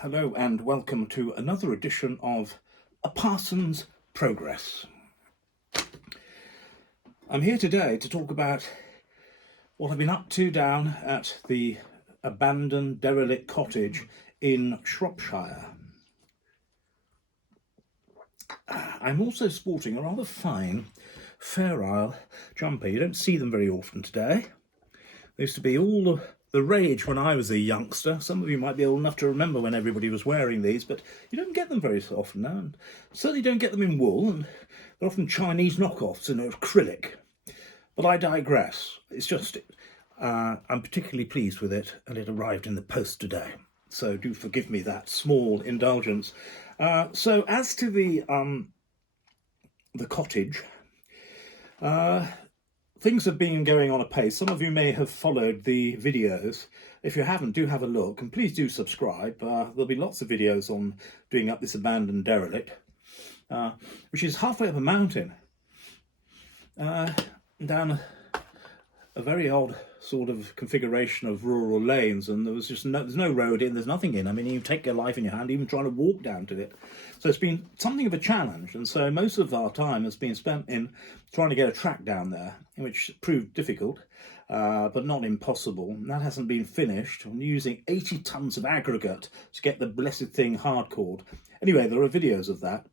Hello and welcome to another edition of A Parson's Progress. I'm here today to talk about what I've been up to down at the abandoned derelict cottage in Shropshire. I'm also sporting a rather fine Fair Isle jumper. You don't see them very often today. They used to be all the rage when I was a youngster. Some of you might be old enough to remember when everybody was wearing these, but you don't get them very often now. And certainly don't get them in wool, and they're often Chinese knockoffs in acrylic. But I digress. It's just, I'm particularly pleased with it, and it arrived in the post today. So do forgive me that small indulgence. So as to the cottage, things have been going on apace. Some of you may have followed the videos. If you haven't, do have a look, and please do subscribe. There'll be lots of videos on doing up this abandoned derelict, which is halfway up a mountain, down a very odd sort of configuration of rural lanes, and there's no road in, there's nothing in. I mean, you take your life in your hand, even trying to walk down to it. So it's been something of a challenge, and so most of our time has been spent in trying to get a track down there, which proved difficult, but not impossible. And that hasn't been finished. I'm using 80 tons of aggregate to get the blessed thing hardcored. Anyway, there are videos of that.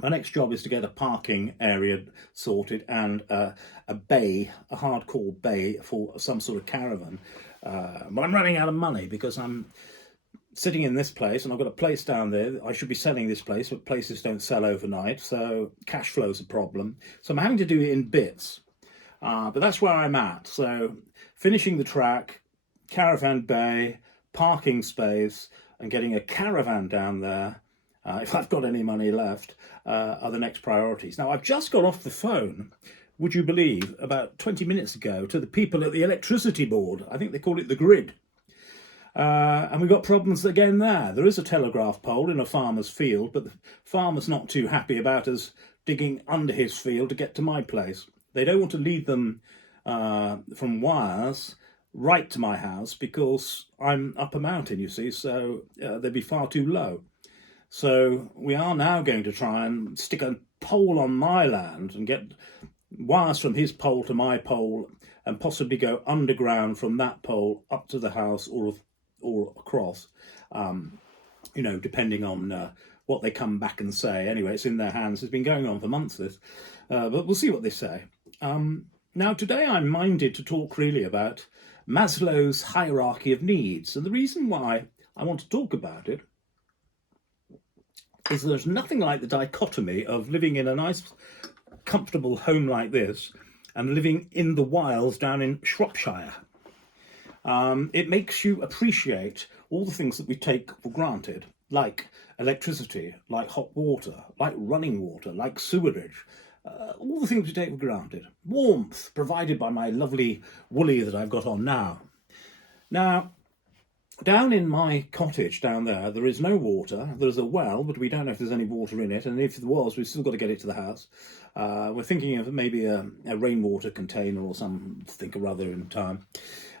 My next job is to get a parking area sorted and a hardcore bay for some sort of caravan. But I'm running out of money because I'm sitting in this place and I've got a place down there. I should be selling this place, but places don't sell overnight, so cash flow's a problem. So I'm having to do it in bits. But that's where I'm at. So finishing the track, caravan bay, parking space, and getting a caravan down there, if I've got any money left, are the next priorities. Now, I've just got off the phone, would you believe, about 20 minutes ago to the people at the electricity board. I think they call it the grid. And we've got problems again there. There is a telegraph pole in a farmer's field, but the farmer's not too happy about us digging under his field to get to my place. They don't want to lead them from wires right to my house because I'm up a mountain, you see, so they'd be far too low. So we are now going to try and stick a pole on my land and get wires from his pole to my pole and possibly go underground from that pole up to the house or across, depending on what they come back and say. Anyway, it's in their hands. It's been going on for months, this, but we'll see what they say. Now, today I'm minded to talk really about Maslow's hierarchy of needs. And the reason why I want to talk about it is there's nothing like the dichotomy of living in a nice, comfortable home like this and living in the wilds down in Shropshire. It makes you appreciate all the things that we take for granted, like electricity, like hot water, like running water, like sewerage, all the things we take for granted. Warmth provided by my lovely woolly that I've got on now. Now, down in my cottage down there, there is no water. There's a well, but we don't know if there's any water in it. And if there was, we've still got to get it to the house. We're thinking of maybe a rainwater container or something or other in time.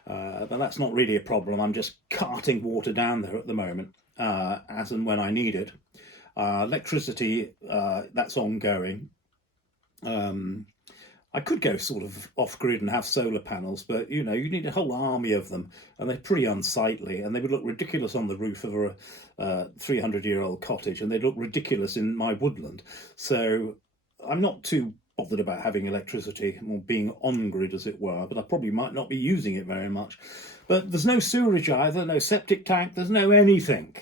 But that's not really a problem. I'm just carting water down there at the moment, as and when I need it. Electricity, that's ongoing. I could go sort of off-grid and have solar panels, but, you need a whole army of them, and they're pretty unsightly, and they would look ridiculous on the roof of a 300-year-old cottage, and they'd look ridiculous in my woodland. So I'm not too bothered about having electricity, or being on-grid, as it were, but I probably might not be using it very much. But there's no sewerage either, no septic tank, there's no anything.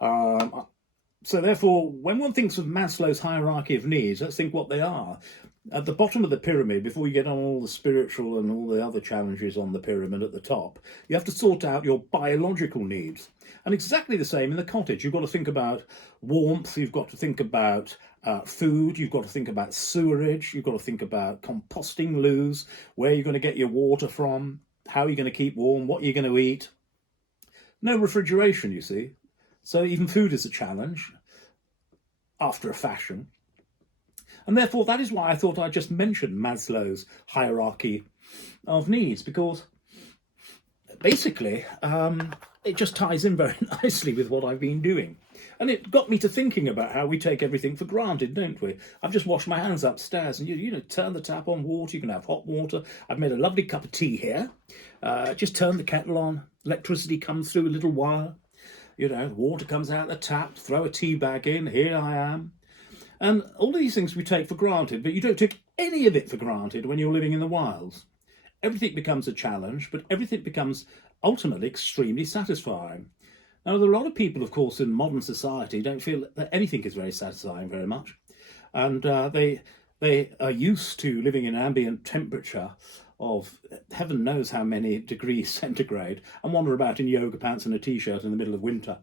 So therefore, when one thinks of Maslow's hierarchy of needs, let's think what they are. At the bottom of the pyramid, before you get on all the spiritual and all the other challenges on the pyramid at the top, you have to sort out your biological needs. And exactly the same in the cottage. You've got to think about warmth, you've got to think about food, you've got to think about sewerage, you've got to think about composting loos, where you're going to get your water from, how you're going to keep warm, what you're going to eat. No refrigeration, you see. So even food is a challenge, after a fashion. And therefore, that is why I thought I'd just mention Maslow's hierarchy of needs, because basically, it just ties in very nicely with what I've been doing. And it got me to thinking about how we take everything for granted, don't we? I've just washed my hands upstairs, and you know, turn the tap on water, you can have hot water. I've made a lovely cup of tea here. Just turn the kettle on, electricity comes through a little wire. You know, water comes out the tap, throw a tea bag in, here I am. And all these things we take for granted, but you don't take any of it for granted when you're living in the wilds. Everything becomes a challenge, but everything becomes ultimately extremely satisfying. Now, there are a lot of people, of course, in modern society don't feel that anything is very satisfying very much. And they are used to living in ambient temperature of heaven knows how many degrees centigrade and wander about in yoga pants and a t-shirt in the middle of winter.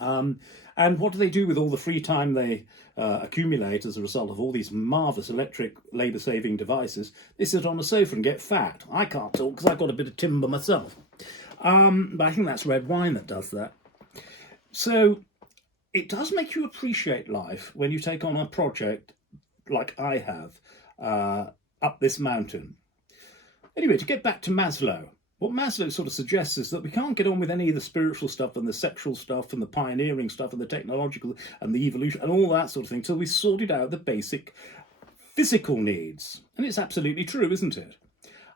And what do they do with all the free time they accumulate as a result of all these marvellous electric labour-saving devices? They sit on a sofa and get fat. I can't talk because I've got a bit of timber myself. But I think that's red wine that does that. So it does make you appreciate life when you take on a project like I have up this mountain. Anyway, to get back to Maslow, what Maslow sort of suggests is that we can't get on with any of the spiritual stuff and the sexual stuff and the pioneering stuff and the technological and the evolution and all that sort of thing until we sorted out the basic physical needs. And it's absolutely true, isn't it?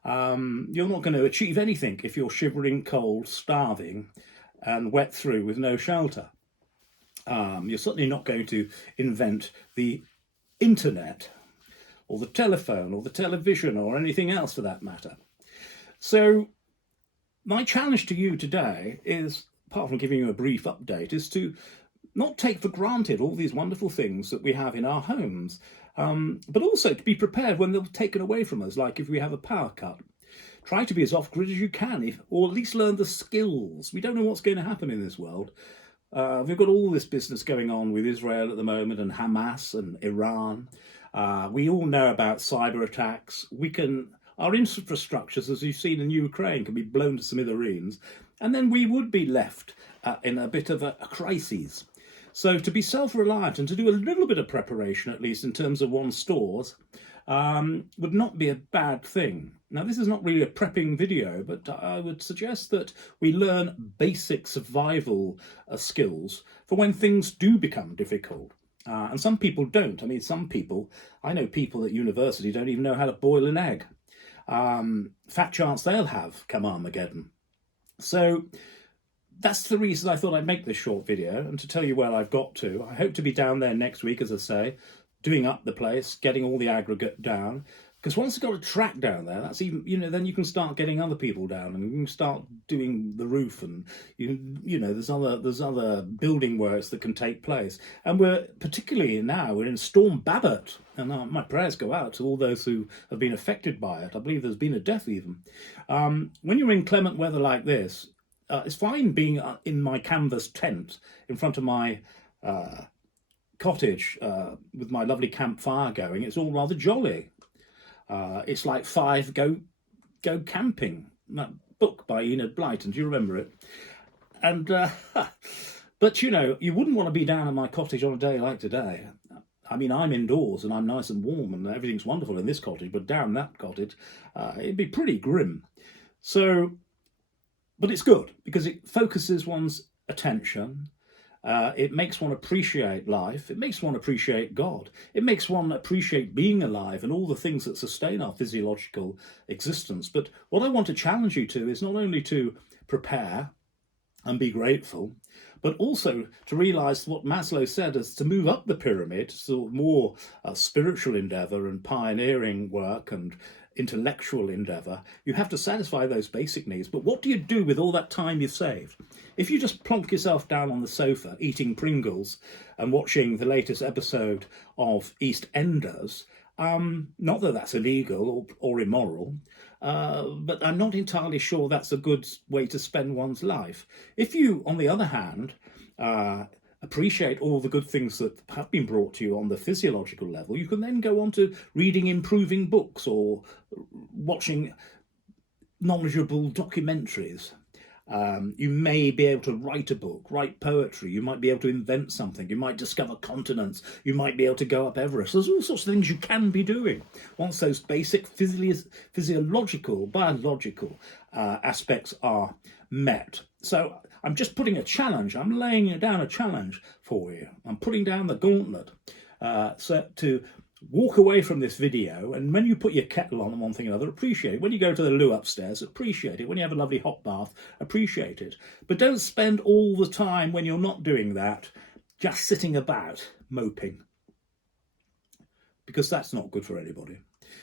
You're not going to achieve anything if you're shivering, cold, starving and wet through with no shelter. You're certainly not going to invent the internet or the telephone or the television or anything else for that matter. So my challenge to you today is, apart from giving you a brief update, is to not take for granted all these wonderful things that we have in our homes, but also to be prepared when they're taken away from us, like if we have a power cut. Try to be as off-grid as you can, or at least learn the skills. We don't know what's going to happen in this world. We've got all this business going on with Israel at the moment and Hamas and Iran. We all know about cyber attacks. Our infrastructures, as you've seen in Ukraine, can be blown to smithereens, and then we would be left in a bit of a crisis. So to be self-reliant and to do a little bit of preparation, at least in terms of one's stores, would not be a bad thing. Now, this is not really a prepping video, but I would suggest that we learn basic survival skills for when things do become difficult. And some people don't. I mean, I know people at university don't even know how to boil an egg. Fat chance they'll have come Armageddon. So that's the reason I thought I'd make this short video and to tell you where I've got to. I hope to be down there next week, as I say, doing up the place, getting all the aggregate down. Because once you've got a track down there, that's even, then you can start getting other people down and you can start doing the roof and, there's other building works that can take place. And we're in Storm Babbitt, and my prayers go out to all those who have been affected by it. I believe there's been a death even. When you're in clement weather like this, it's fine being in my canvas tent in front of my cottage with my lovely campfire going. It's all rather jolly. It's like Five Go Camping, that book by Enid Blyton. Do you remember it? And but you wouldn't want to be down in my cottage on a day like today. I mean, I'm indoors and I'm nice and warm and everything's wonderful in this cottage, but down that cottage, it'd be pretty grim. So, but it's good because it focuses one's attention. It makes one appreciate life. It makes one appreciate God. It makes one appreciate being alive and all the things that sustain our physiological existence. But what I want to challenge you to is not only to prepare and be grateful, but also to realise what Maslow said is to move up the pyramid, so more spiritual endeavour and pioneering work and intellectual endeavour. You have to satisfy those basic needs. But what do you do with all that time you've saved? If you just plonk yourself down on the sofa eating Pringles and watching the latest episode of EastEnders, not that that's illegal or immoral, but I'm not entirely sure that's a good way to spend one's life. If you, on the other hand, appreciate all the good things that have been brought to you on the physiological level, you can then go on to reading improving books or watching knowledgeable documentaries. You may be able to write a book, write poetry. You might be able to invent something. You might discover continents. You might be able to go up Everest. There's all sorts of things you can be doing once those basic physiological, biological aspects are met. So I'm just putting a challenge. I'm laying down a challenge for you. I'm putting down the gauntlet so to walk away from this video, and when you put your kettle on and one thing or another, appreciate it. When you go to the loo upstairs, appreciate it. When you have a lovely hot bath, appreciate it. But don't spend all the time when you're not doing that just sitting about moping, because that's not good for anybody.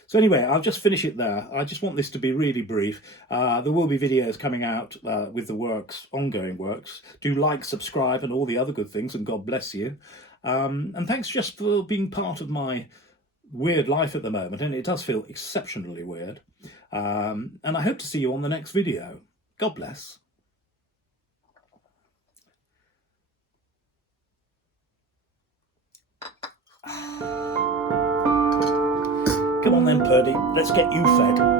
So anyway, I'll just finish it there. I just want this to be really brief. There will be videos coming out with the works, ongoing works. Do like, subscribe, and all the other good things, and God bless you. And thanks just for being part of my weird life at the moment, and it does feel exceptionally weird. And I hope to see you on the next video. God bless. Come on then, Purdy, let's get you fed.